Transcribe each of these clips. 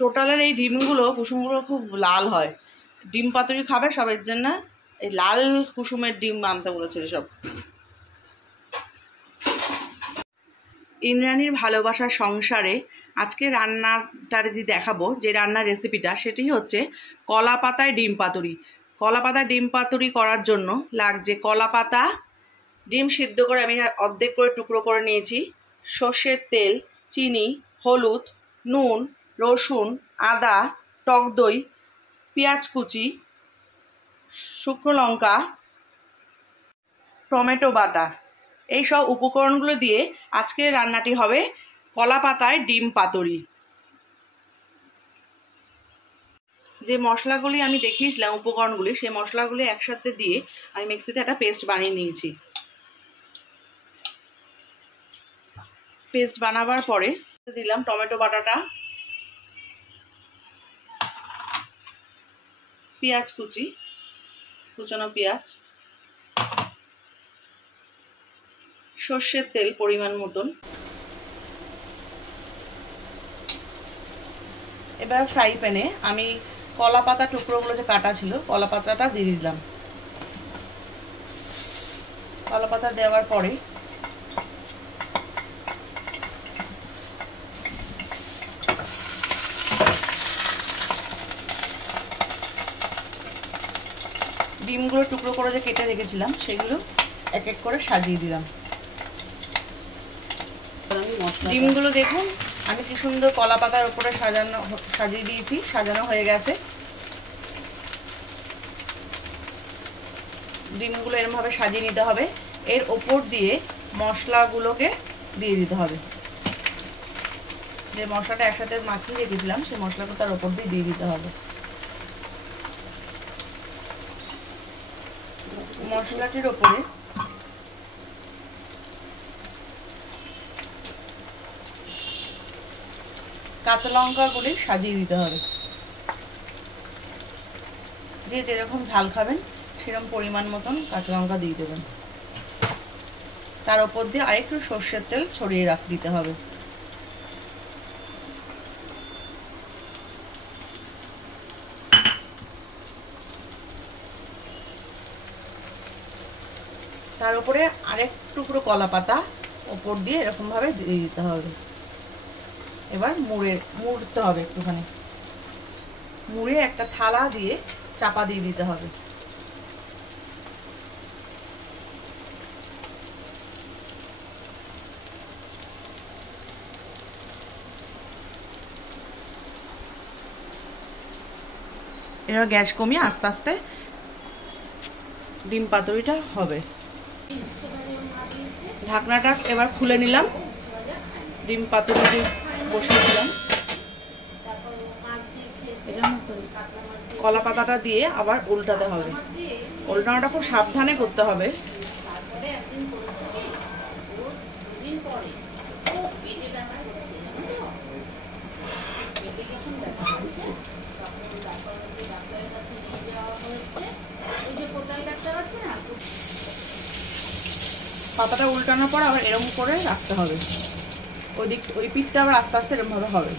টোটালের এই ডিমগুলো কুসুমগুলো খুব লাল হয়। ডিম পাতুরি খাবে সবের জন্য এই লাল কুসুমের ডিম আনতে বলেছিল সব। ইন্দ্রাণীর ভালোবাসার সংসারে আজকে রান্নাটা যে দেখাবো, যে রান্নার রেসিপিটা, সেটি হচ্ছে কলা পাতায় ডিম পাতুরি। কলা পাতায় ডিম পাতুরি করার জন্য লাগছে কলা পাতা, ডিম সিদ্ধ করে আমি অর্ধেক করে টুকরো করে নিয়েছি, সর্ষের তেল, চিনি, হলুদ, নুন, রসুন, আদা, টক দই, পেঁয়াজ কুচি, শুকনো লঙ্কা, টমেটো বাটা, এই সব উপকরণগুলো দিয়ে আজকে রান্নাটি হবে কলা পাতায় ডিম পাতুরি। যে মশলাগুলি আমি দেখিয়েছিলাম উপকরণগুলি, সেই মশলাগুলি একসাথে দিয়ে আমি মিক্সিতে একটা পেস্ট বানিয়ে নিয়েছি। পেস্ট বানাবার পরে দিলাম টমেটো বাটাটা, পেঁয়াজ কুচি, কুচানো পেঁয়াজ, সর্ষের তেল পরিমাণ মতন। এবার ফ্রাই প্যানে আমি কলা পাতা টুকরোগুলো যে কাটা ছিল কলা পাতাটা দিয়ে দিলাম। কলা পাতা দেওয়ার পরে ডিমগুলো টুকরো করে যে কেটে রেখেছিলাম সেগুলো এক এক করে সাজিয়ে দিলাম। ডিমগুলো দেখুন আমি কি সুন্দর কলা পাতার উপরে সাজিয়ে দিয়েছি, সাজানো হয়ে গেছে। ডিমগুলো এরকমভাবে সাজিয়ে নিতে হবে। এর ওপর দিয়ে মশলাগুলোকে দিয়ে দিতে হবে। যে মশলাটা একসাথে মাখিয়ে রেখেছিলাম সেই মশলাটা তার ওপর দিয়ে দিতে হবে। মশলাটির ওপরে কাঁচা লঙ্কাগুলি সাজিয়ে দিতে হবে। যে যেরকম ঝাল খাবেন সেরকম পরিমাণ মতন কাঁচা লঙ্কা দিয়ে দেবেন। তার উপর দিয়ে আরেকটু সর্ষের তেল ছড়িয়ে দিতে হবে। তার উপরে আরেক টুকরো কলা পাতা ওপর দিয়ে এরকম ভাবে দিয়ে দিতে হবে। এবার মুড়তে হবে, একটুখানি মুড়ে একটা থালা দিয়ে চাপা দিয়ে দিতে হবে। এবার গ্যাস কমিয়ে আস্তে আস্তে ডিম পাতুরিটা হবে। ঢাকনাটা এবার খুলে নিলাম, ডিম পাতুরি দিয়ে বসিয়েছিলাম। কলা পাতাটা দিয়ে আবার উল্টাতে হবে। উল্টানোটা খুব সাবধানে করতে হবে। পাতাটা উল্টানোর পর আবার এরকম করে রাখতে হবে। ওই পিঠটা আবার আস্তে আস্তে এরকম ভাবে হবে।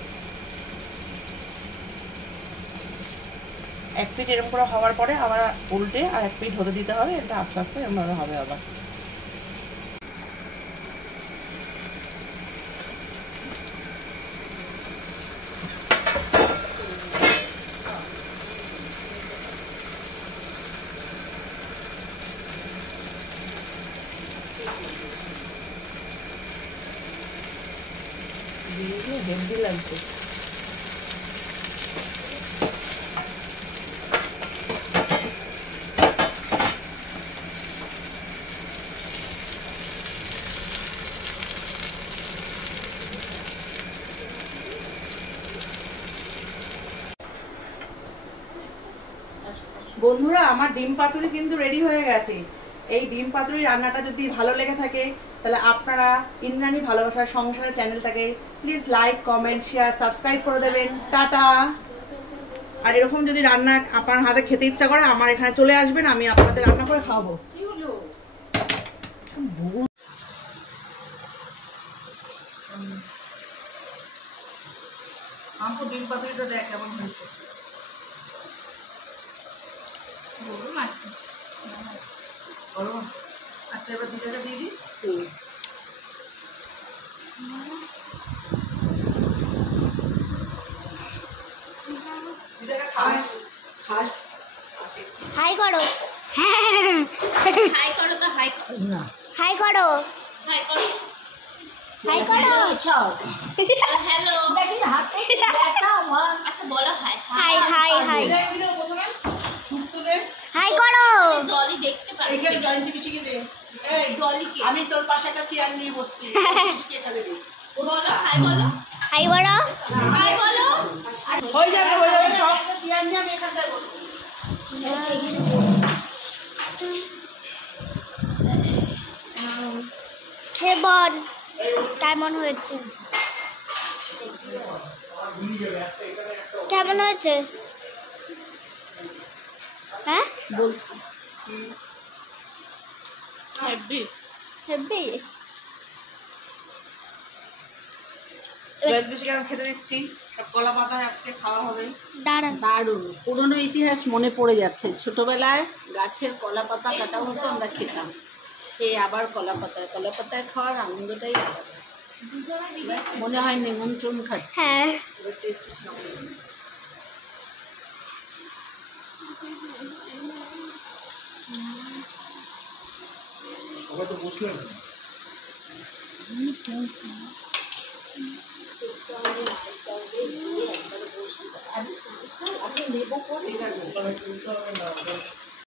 এক পিঠ এরকম করে হওয়ার পরে আবার উল্টে আর এক পিঠ হতে দিতে হবে। এটা আস্তে আস্তে এরকম ভাবে হবে। আবার হেভি লাগছে। বন্ধুরা আমার ডিম পাতুরি কিন্তু রেডি হয়ে গেছে। এই ডিম পাতুরি রান্নাটা যদি ভালো লেগে থাকে তাহলে আপনারা ইন্দ্রাণী ভালোবাসার সংসারের চ্যানেলটাকে please like, comment, share, subscribe করে দেবেন। টাটা। আর এরকম যদি রান্না আপনার হাতে খেতে ইচ্ছা করে আমার এখানে চলে আসবেন, আমি আপনাদের রান্না করে খাওয়াবো। আমার ডিম পাতুরিটা দেখ কেমন হয়েছে। গরম আছে, গরম আছে। আচ্ছা এবার দুটাটা দিয়ে দিই। হাই করো, হাই করো তো, হাই করো, হাই করো, হাই করো, হাই করো, হ্যালো, আচ্ছা বলো hi, hi hi hi hi করো। জলি দেখতে পাচ্ছি, এখানে জয়ন্তী পিসিকে দে। এই জলি কি, আমি তোর পাশে একটা চেয়ার নিয়ে বসছি, পিসিকে এখানে দে। বলো হাই, বলো হাই, বলো হাই, বলো হয়ে যাবে সব। চেয়ার নিয়ে আমি এখানটায় বসবো। বল কেমন হয়েছে, কেমন হয়েছে? হ্যাঁ বলছি হেভি হেভি। খেতে দিচ্ছি, কলা পাতায় আজকে খাওয়া হবে। দারুণ পুরনো ইতিহাস মনে পড়ে যাচ্ছে। ছোটবেলায় গাছের কলা পাতা কাটা হতো, আমরা খেতাম। সে আবার কলা পাতায় খাওয়ার আনন্দটাই আলাদা। মনে হয় নিমন্ত্রণ খাচ্ছি। হ্যাঁ সবাই তো বসলেন। আচ্ছা নেবো পরে।